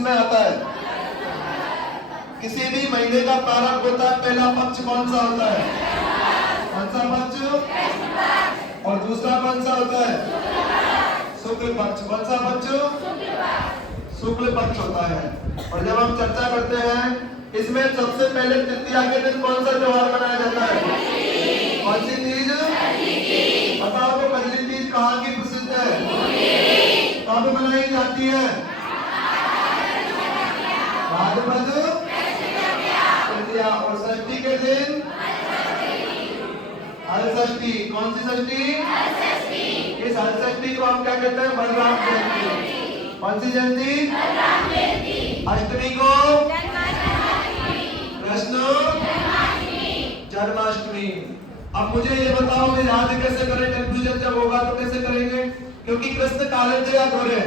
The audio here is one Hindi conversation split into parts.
किसमें आता है? किसी भी महीने का प्रारंभ होता है, पहला पक्ष कौन सा होता है? कौन सा पक्ष? और दूसरा कौन सा होता है? शुक्ल पक्ष। कौन सा पक्ष? शुक्ल पक्ष होता है। और जब हम चर्चा करते हैं इसमें सबसे पहले तृतीया के दिन कौन सा त्योहार मनाया जाता है? कौन सी तीज? बताओ तो कजली तीज कहाँ की प्रसिद्ध है? कहाँ पे मनाई जाती है? भाद्रपद तृतीया। और षष्ठी के दिन हल षष्ठी। कौन सी षष्ठी? इस हल षष्ठी को हम क्या कहते हैं? बलराम जयंती। कौन सी जयंती? अष्टमी को कृष्ण जन्माष्टमी। अब मुझे ये बताओ मैं याद कैसे करें? कंफ्यूजन जब होगा तो कैसे करेंगे? क्योंकि कृष्ण काले थे या गोरे?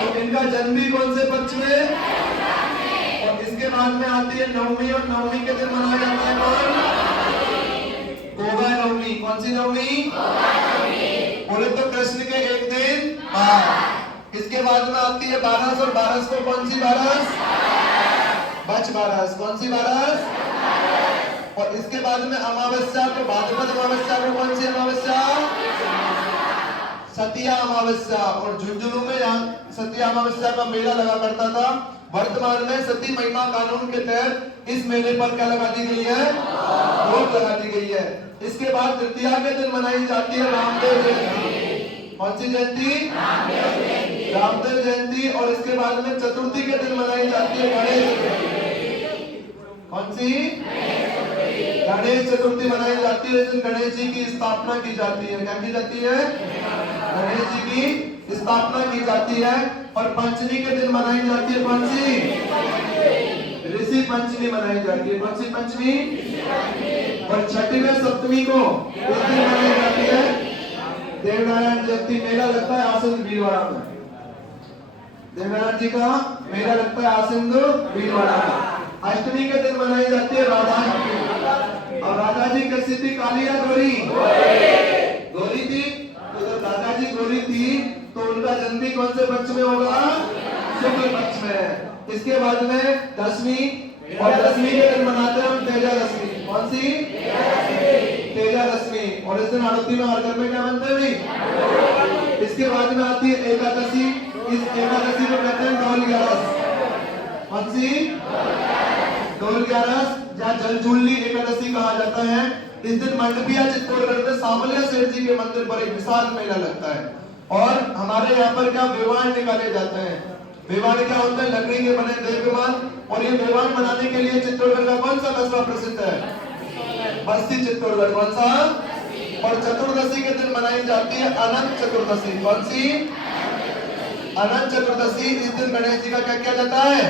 तो इनका जन्म भी कौन से पक्ष में? और इसके बाद में आती है नवमी, और नवमी के दिन मनाया जाता है कौन? गोगा नवमी। कौन सी नवमी? बोले तो कृष्ण के एक दिन बाद। इसके बाद में आती है बारस, और बारस को कौन सी बारस? बच बारस। कौन सी बारस? और इसके बाद में अमावस्या को, भाद्रपद अमावस्या को कौन सी अमावस्या? सतिया अमावस्या। और झुंझुनू में यहाँ सतिया अमावस्या का मेला लगा करता था। वर्तमान में सती महिमा कानून के तहत इस मेले पर क्या लगा दी गई है? रोक लगा दी गई है। इसके बाद तृतीया के दिन मनाई जाती है रामदेव जयंती। कौन सी जयंती? रामदेव जयंती। और इसके बाद में चतुर्थी के दिन मनाई जाती है गणेश चतुर्थी। कौन सी? गणेश चतुर्थी मनाई जाती है। इस दिन गणेश जी की स्थापना की जाती है। क्या की जाती है? गणेश जी की स्थापना की जाती है। और पंचमी के दिन मनाई जाती है कौन सी? ऋषि पंचमी मनाई जाती है। कौन सी पंचमी? और छठी में सप्तमी को उस दिन मनाई जाती है देवनारायण जयंती। मेला लगता है आसंद भीलवाड़ा में। देवनारायण जी का मेला लगता है आसंद भीलवाड़ा में। अष्टमी के दिन मनाई जाती है राधाष्टमी। और राधा जी कैसी थी? काली या गोरी? गोरी थी। तो जब राधा जी गोरी थी तो उनका जन्म भी कौन से पक्ष में होगा? शुक्ल पक्ष में। इसके बाद में दसवीं, और दसवीं के दिन मनाते हैं हम तेजादशमी। कौन सी? तेजादशमी। और इस दिन आरती में हर घर में क्या बनते हैं? इसके बाद में आती है एकादशी। इस एकादशी को कहते हैं डोल ग्यारस। कौन सी? डोल ग्यारस या जलझूलनी एकादशी कहा जाता है। इस दिन मंडपिया चित्तौड़गढ़ में सांवलिया सेठ जी के मंदिर पर एक विशाल मेला लगता है। और हमारे यहाँ पर क्या वेवाण निकाले जाते हैं। वेवाण क्या होता है? लकड़ी के बने देवमान। और ये वेवाण बनाने के लिए चित्तौड़गढ़ का कौन सा कस्बा प्रसिद्ध है? बस्ती चित्तौड़गढ़। कौन सा? और चतुर्दशी के दिन मनाई जाती है अनंत चतुर्दशी। कौन सी? अनंत चतुर्दशी। इस दिन गणेश जी का क्या किया जाता है?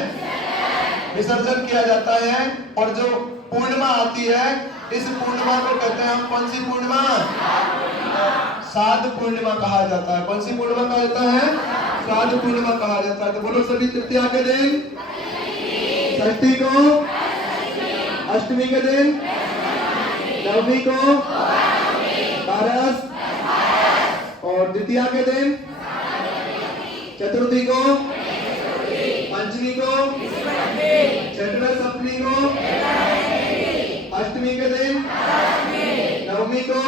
विसर्जन किया जाता है। और जो पूर्णिमा आती है, इस पूर्णिमा को कहते हैं हम कौन सी पूर्णिमा? श्राद्ध पूर्णिमा कहा जाता है। कौन सी पूर्णिमा कहा जाता है? श्राद्ध पूर्णिमा कहा जाता है। तो बोलो सभी, तृतीया के दिन, षष्ठी को, अष्टमी के दिन, नवमी को बारस, और द्वितीया के दिन, चतुर्थी को, पंचमी को, छठवें सप्तमी को, अष्टमी के दिन, नवमी को,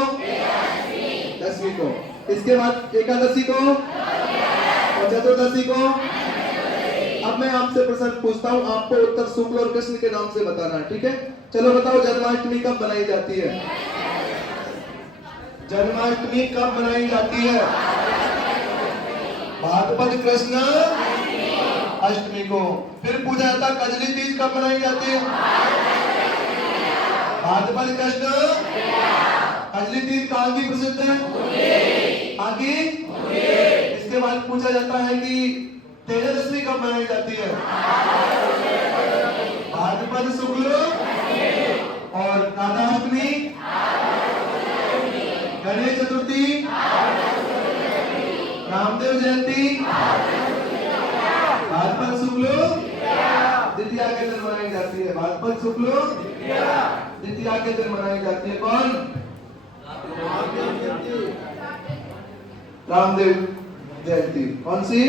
दसवीं को। इसके बाद एकादशी को और चतुर्दशी को। अब मैं आपसे प्रश्न पूछता हूँ, आपको उत्तर शुक्ल और कृष्ण के नाम से बताना है, ठीक है? चलो बताओ, जन्माष्टमी कब बनाई जाती है? जन्माष्टमी कब बनाई जाती है? भाद्रपद कृष्ण अष्टमी को। फिर पूछा जाता है कजली तीज कब मनाई जाती है? भाद्रपद कृष्ण। कजली तीज कहाँ की प्रसिद्ध है? आगे इसके बाद पूछा जाता है कि तेजादशी कब मनाई जाती है? भाद्रपद शुक्ल। और राधाष्टमी, गणेश चतुर्थी, रामदेव जयंती, भाद्रपद शुक्ल द्वितीया के दिन मनाई जाती है। भाद्रपद शुक्ल द्वितीया के दिन मनाई जाती है। कौन? रामदेव जयंती। कौन सी?